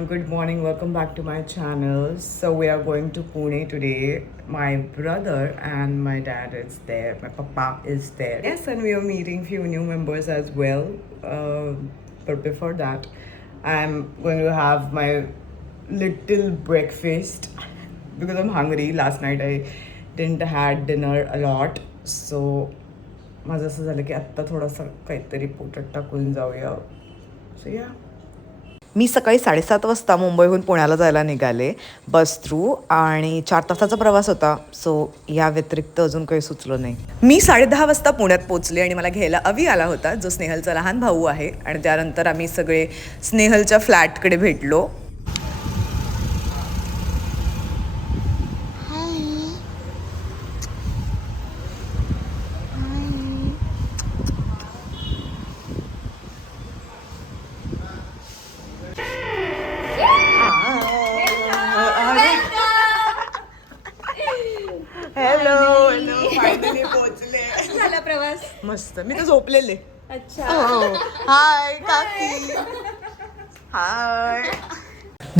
everyone, good morning. Welcome back to my channel. So we are going to Pune today. My brother and my dad is there. My papa is there. Yes, and we are meeting few new members as well. But before that, I'm going to have my little breakfast because I'm hungry. Last night I didn't had dinner a lot. So माझं असं झालं की आत्ता थोडंसं काहीतरी पोटात टाकून जाऊया. सो या मी सकाळी 7:30 वाजता मुंबईहून पुण्याला जायला निघाले बस थ्रू आणि 4 तासाचा प्रवास होता. सो या व्यतिरिक्त अजून काही सुचलं नाही. मी 10:30 वाजता पुण्यात पोचले आणि मला घ्यायला अवी आला होता जो स्नेहलचा लहान भाऊ आहे. आणि त्यानंतर आम्ही सगळे स्नेहलच्या फ्लॅटकडे भेटलो. फायनली पोहोचले. झाला प्रवास मस्त. मी तर झोपलेले. अच्छा. हाय काकी. हाय.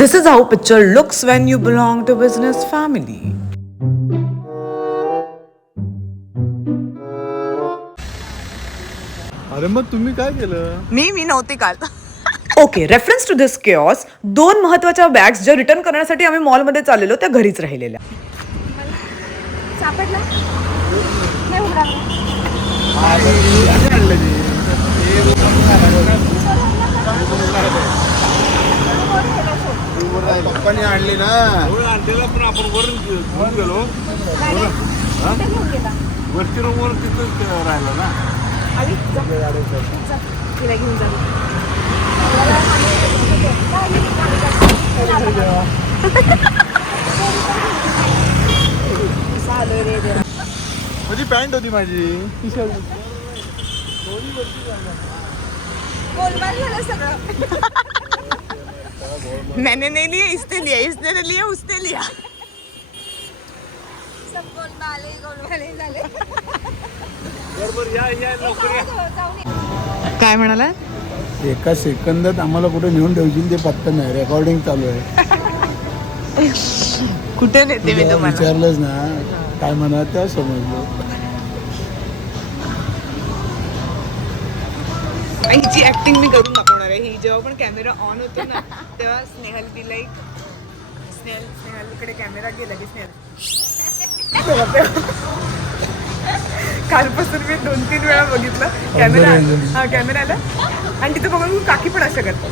This is how picture looks when you belong to business family. अरे मग तुम्ही काय केलं? मी नव्हती काल. Okay, reference to this chaos 2 महत्वाच्या बॅग्स ज्या रिटर्न करण्यासाठी आम्ही मॉलमध्ये चाललेलो त्या घरीच राहिलेल्या. सापडला नाही उघडा. पप्पानी आणली ना. आणलेला पण आपण वरून घेऊन गेलो. वरती रूमवर तिथंच राहिला ना. तिला घेऊन जा. माझी पॅन्ट होती माझी टी शर्ट. गोलमाल झालं सगळं. मैंने नहीं लिया, इसने लिया, इसने नहीं लिया, उसने लिया. सब गोलमाले झाले. बरोबर या लवकर या. काय म्हणाला? एका सेकंदात आम्हाला कुठे नेऊन ठेवशील ते पत्ता नाही. रेकॉर्डिंग चालू आहे. कुठे नेते मी तुम्हाला? विचारलंच ना काय म्हणा त्या समजलं. हिची ऍक्टिंग मी करून दाखवणार आहे. ही जेव्हा पण कॅमेरा ऑन होतो ना तेव्हा स्नेहल बी लाईक स्नेहलकडे कॅमेरा गेला की स्नेहल कालपासून मी 2-3 वेळा बघितलं कॅमेरा आला आणि तिथं बघून काकी पण असं करतात.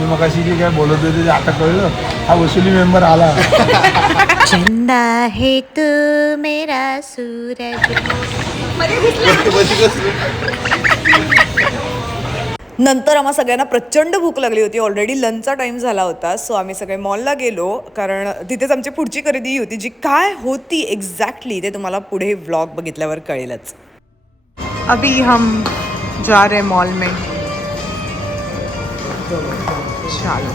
मी मग अशी जी काय बोलत होते ते आता कळलं. हा वसुली मेंबर आला. चंदा है तू मेरा सूरज. नंतर आम्हा सगळ्यांना प्रचंड भूक लागली होती. ऑलरेडी लंचचा टाइम झाला होता. सो आम्ही सगळे मॉलला गेलो कारण तिथेच आमची पुढची खरेदी होती जी काय होती एक्झॅक्टली ते तुम्हाला पुढे व्लॉग बघितल्यावर कळेलच. अभी हम जा रहे मॉल में. चालो.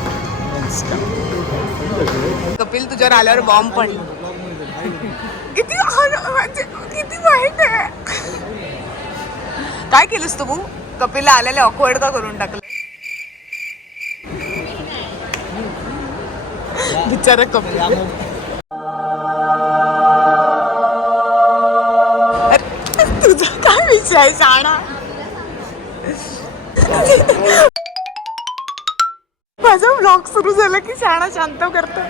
कपिल तुझ्यावर आल्यावर बॉम्ब पडला. किती वाईट आहे. काय केलंस तू? कपिलला आलेले ऑकवर्ड का करून टाकलं बिचारा कपिल. तुझा काय विषय आहे शाणा? माझा व्लॉग सुरू झाला की शाणा शांत करतो.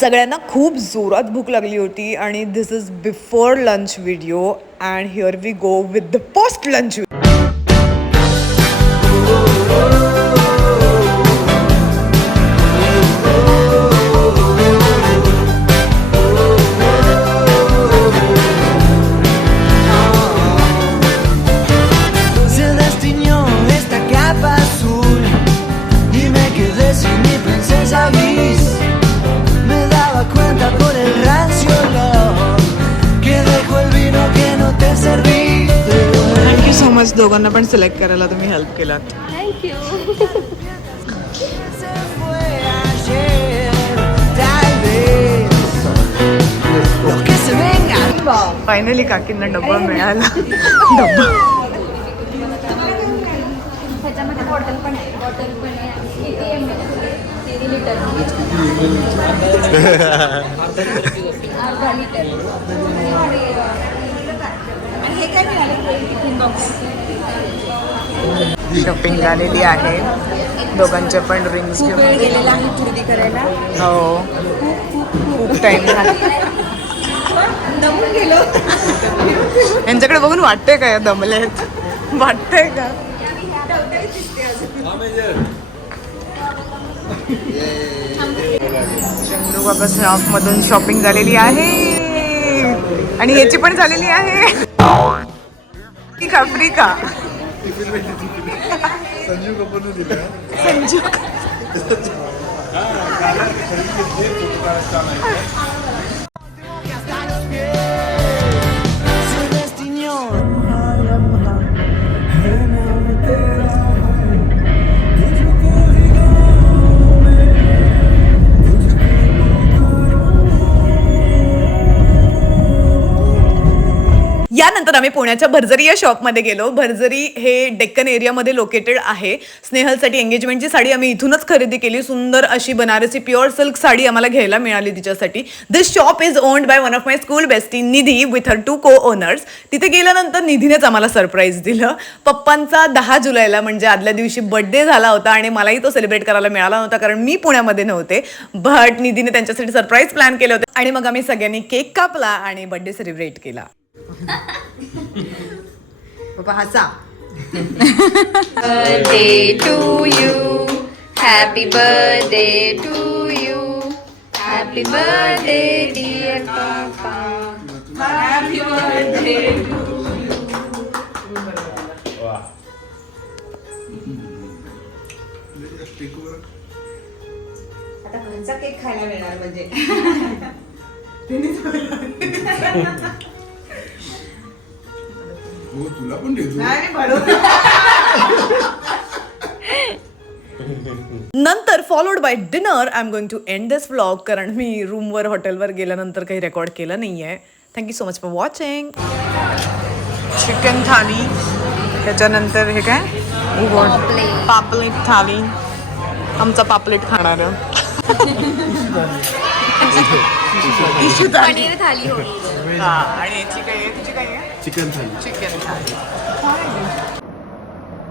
सगळ्यांना खूप जोरात भूक लागली होती आणि this is before lunch video and here we go with the post lunch. दोघांना पण सिलेक्ट करायला तुम्ही हेल्प केलात. थँक्यू. फायनली काकींना डब्बा मिळाला. डब्बा ह्याच्यामध्ये बॉटल पण आहे. किती लिटर अर्धा लिटर आणि हे काय मिळालं टिफिन बॉक्स शॉपिंग झालेली आहे दोघांचे पण रिंग्स खूप वेळ गेलेला आहे खरेदी करायला हो खूप टाइम झाला दमून गेलो यांच्याकडे बघून वाटतंय का या दमलेत वाटतंय का चंदू बाबा शॉप मधून शॉपिंग झालेली आहे आणि याची पण झालेली आहे फ्री का संजू कपूरने दिलं संजू यानंतर आम्ही पुण्याच्या भरजरी या शॉपमध्ये गेलो. भरजरी हे डेक्कन एरियामध्ये लोकेटेड आहे. स्नेहलसाठी एंगेजमेंटची साडी आम्ही इथूनच खरेदी केली. सुंदर अशी बनारसी प्युअर सिल्क साडी आम्हाला घ्यायला मिळाली तिच्यासाठी. This shop is owned by one of my school bestie Nidhi with her 2 co-owners. तिथे गेल्यानंतर निधीनेच आम्हाला सरप्राईज दिलं. पप्पांचा 10 जुलैला म्हणजे आदल्या दिवशी बर्थडे झाला होता आणि मलाही तो सेलिब्रेट करायला मिळाला नव्हता कारण मी पुण्यामध्ये नव्हते. बट निधीने त्यांच्यासाठी सरप्राईज प्लॅन केले होते आणि मग आम्ही सगळ्यांनी केक कापला आणि बर्थडे सेलिब्रेट केला. पप्पा हसा. Birthday to you happy birthday to you happy birthday dear papa happy birthday आता घरचा केक खायला मिळणार म्हणजे हो तुला पण देतो नंतर followed by dinner. I am going to end this vlog कारण मी रूमवर हॉटेलवर गेल्यानंतर काही रेकॉर्ड केलं नाही आहे. Thank you so much for watching. Chicken thali त्याच्यानंतर हे काय पापलेट थाली. आमचा पापलेट खाणार पनीर थाली होती. आणि याची काय आहे तुझी काय आहे चिकन थाली चिकन थाली.